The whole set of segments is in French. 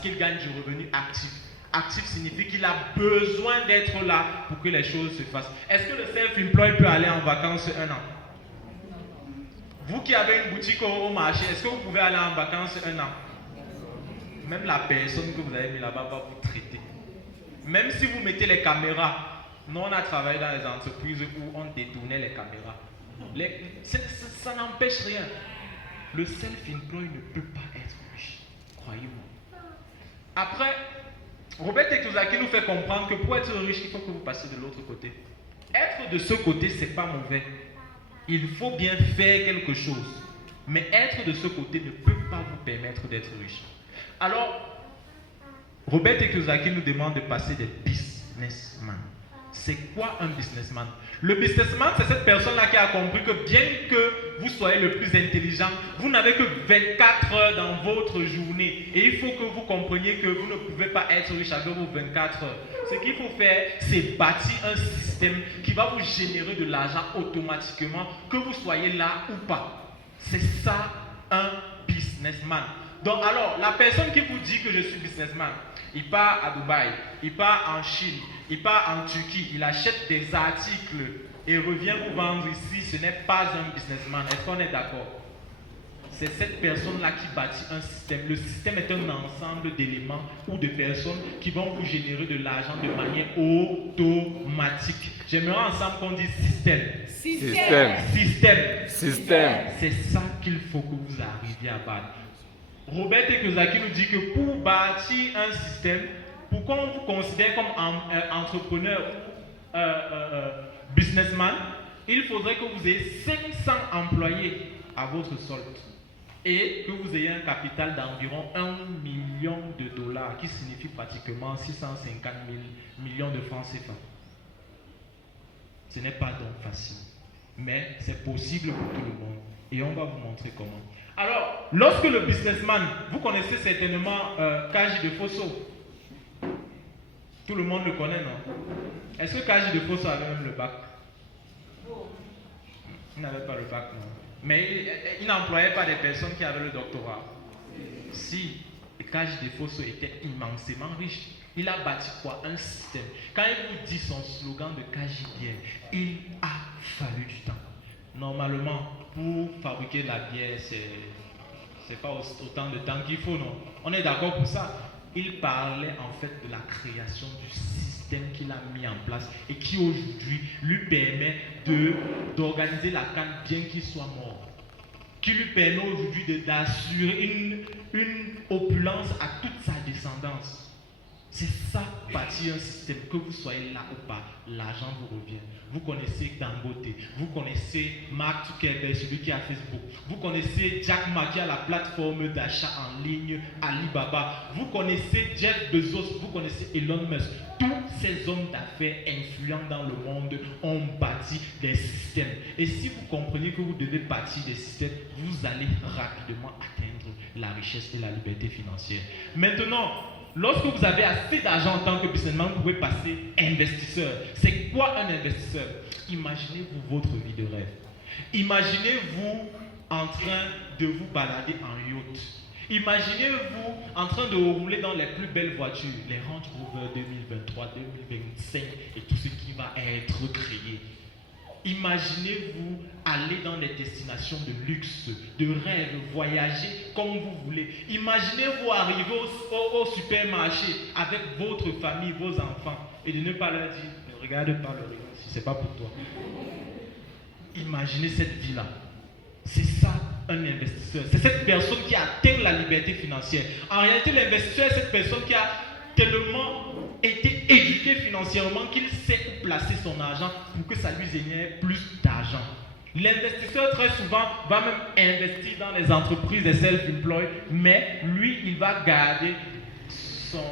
qu'il gagne du revenu actif. Actif signifie qu'il a besoin d'être là pour que les choses se fassent. Est-ce que le self-employed peut aller en vacances un an? Vous qui avez une boutique au marché, est-ce que vous pouvez aller en vacances un an? Même la personne que vous avez mis là-bas va vous traiter. Même si vous mettez les caméras, nous on a travaillé dans les entreprises où on détournait les caméras. Ça n'empêche rien. Le self-employed ne peut pas être riche, croyez-moi. Après, Robert Kiyosaki nous fait comprendre que pour être riche, il faut que vous passiez de l'autre côté. Être de ce côté, c'est pas mauvais. Il faut bien faire quelque chose. Mais être de ce côté ne peut pas vous permettre d'être riche. Alors, Robert Kiyosaki nous demande de passer des businessmen. C'est quoi un businessman? Le businessman, c'est cette personne-là qui a compris que bien que vous soyez le plus intelligent, vous n'avez que 24 heures dans votre journée. Et il faut que vous compreniez que vous ne pouvez pas être riche avec vos 24 heures. Ce qu'il faut faire, c'est bâtir un système qui va vous générer de l'argent automatiquement, que vous soyez là ou pas. C'est ça un businessman. Donc alors, la personne qui vous dit que je suis businessman, il part à Dubaï, il part en Chine, il part en Turquie, il achète des articles et revient vous vendre ici, ce n'est pas un businessman. Est-ce qu'on est d'accord? C'est cette personne-là qui bâtit un système. Le système est un ensemble d'éléments ou de personnes qui vont vous générer de l'argent de manière automatique. J'aimerais ensemble qu'on dise système. Système. Système. Système. C'est ça qu'il faut que vous arriviez à battre. Robert Kiyosaki nous dit que pour bâtir un système, pour qu'on vous considère comme entrepreneur ou businessman, il faudrait que vous ayez 500 employés à votre solde et que vous ayez un capital d'environ 1 million de dollars, qui signifie pratiquement 650 millions de francs CFA. Ce n'est pas donc facile, mais c'est possible pour tout le monde et on va vous montrer comment. Alors, lorsque le businessman, vous connaissez certainement Kaji de Fosso. Tout le monde le connaît, non? Est-ce que Kaji de Fosso avait même le bac? Il n'avait pas le bac, non. Mais il n'employait pas des personnes qui avaient le doctorat. Si, Kaji de Fosso était immensément riche. Il a bâti quoi? Un système. Quand il vous dit son slogan de Kaji bière, il a fallu du temps. Normalement, pour fabriquer la bière, c'est pas autant de temps qu'il faut, non? On est d'accord pour ça? Il parlait en fait de la création du système qu'il a mis en place et qui aujourd'hui lui permet d'organiser la canne bien qu'il soit mort. Qui lui permet aujourd'hui d'assurer une opulence à toute sa descendance. C'est ça, bâtir un système, que vous soyez là ou pas, l'argent vous revient. Vous connaissez Dangote, vous connaissez Mark Zuckerberg, celui qui a Facebook, vous connaissez Jack Ma qui a la plateforme d'achat en ligne Alibaba, vous connaissez Jeff Bezos, vous connaissez Elon Musk. Tous ces hommes d'affaires influents dans le monde ont bâti des systèmes. Et si vous comprenez que vous devez bâtir des systèmes, vous allez rapidement atteindre la richesse et la liberté financière. Maintenant, lorsque vous avez assez d'argent en tant que businessman, vous pouvez passer investisseur. C'est quoi un investisseur? Imaginez-vous votre vie de rêve. Imaginez-vous en train de vous balader en yacht. Imaginez-vous en train de rouler dans les plus belles voitures, les Range Rover 2023, 2025 et tout ce qui va être créé. Imaginez-vous aller dans des destinations de luxe, de rêve, voyager comme vous voulez. Imaginez-vous arriver au supermarché avec votre famille, vos enfants, et de ne pas leur dire « Ne regarde pas le rayon, si ce n'est pas pour toi ». Imaginez cette vie-là. C'est ça un investisseur. C'est cette personne qui atteint la liberté financière. En réalité, l'investisseur est cette personne qui a tellement été éduqué financièrement qu'il sait où placer son argent pour que ça lui génère plus d'argent. L'investisseur très souvent va même investir dans les entreprises des self-employed, mais lui, il va garder son,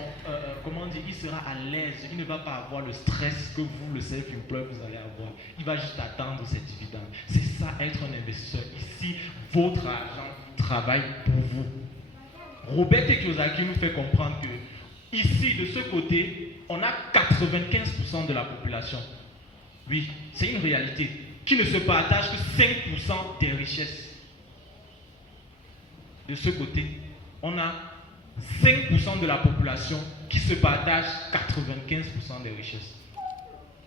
il sera à l'aise, il ne va pas avoir le stress que vous, le self-employed, vous allez avoir. Il va juste attendre ses dividendes. C'est ça, être un investisseur. Ici, votre argent travaille pour vous. Robert Kiyosaki nous fait comprendre que ici, de ce côté, on a 95% de la population. Oui, c'est une réalité qui ne se partage que 5% des richesses. De ce côté, on a 5% de la population qui se partage 95% des richesses.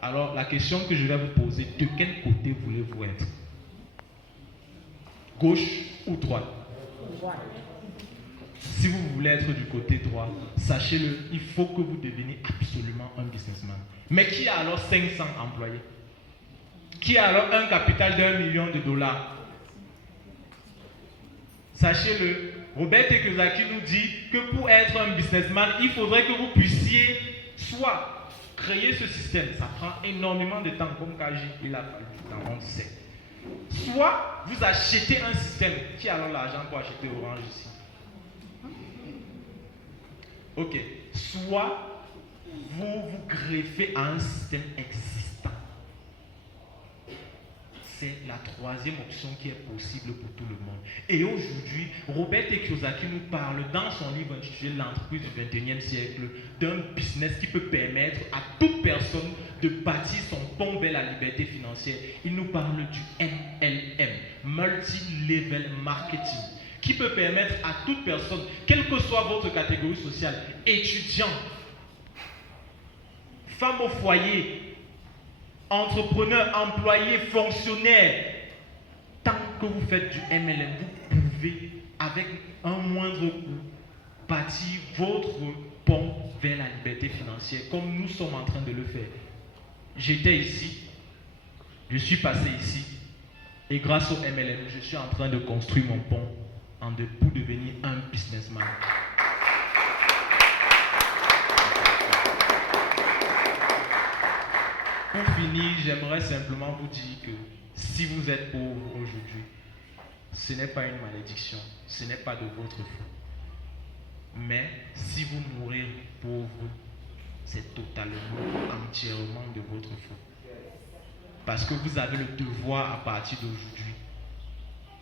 Alors, la question que je vais vous poser, de quel côté voulez-vous être? Gauche ou droite? Si vous voulez être du côté droit, sachez-le, il faut que vous deveniez absolument un businessman. Mais qui a alors 500 employés? Qui a alors un capital d'1 million de dollars? Sachez-le, Robert T. Kiyosaki nous dit que pour être un businessman, il faudrait que vous puissiez soit créer ce système, ça prend énormément de temps, comme Kaji, il a fallu dans 11 siècles. Soit vous achetez un système, qui a alors l'argent pour acheter Orange ici? Ok. Soit vous vous greffez à un système existant. C'est la troisième option qui est possible pour tout le monde. Et aujourd'hui, Robert T. Kiyosaki nous parle dans son livre intitulé L'entreprise du 21e siècle d'un business qui peut permettre à toute personne de bâtir son pont vers la liberté financière. Il nous parle du MLM, Multi-Level Marketing, qui peut permettre à toute personne, quelle que soit votre catégorie sociale, étudiant, femme au foyer, entrepreneur, employé, fonctionnaire, tant que vous faites du MLM, vous pouvez, avec un moindre coût, bâtir votre pont vers la liberté financière, comme nous sommes en train de le faire. J'étais ici, je suis passé ici, et grâce au MLM, je suis en train de construire mon pont pour devenir un businessman. Pour finir, j'aimerais simplement vous dire que si vous êtes pauvre aujourd'hui, ce n'est pas une malédiction, ce n'est pas de votre faute. Mais si vous mourrez pauvre, c'est totalement, entièrement de votre faute. Parce que vous avez le devoir à partir d'aujourd'hui,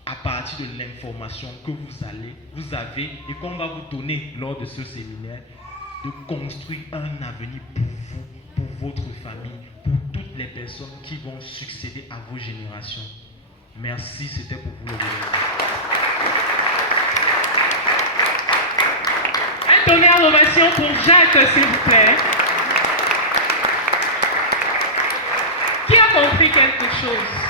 à partir de l'information que vous avez et qu'on va vous donner lors de ce séminaire, de construire un avenir pour vous, pour votre famille, pour toutes les personnes qui vont succéder à vos générations. Merci, c'était pour vous le remercier. Un tonnerre d'ovation pour Jacques, s'il vous plaît. Qui a compris quelque chose?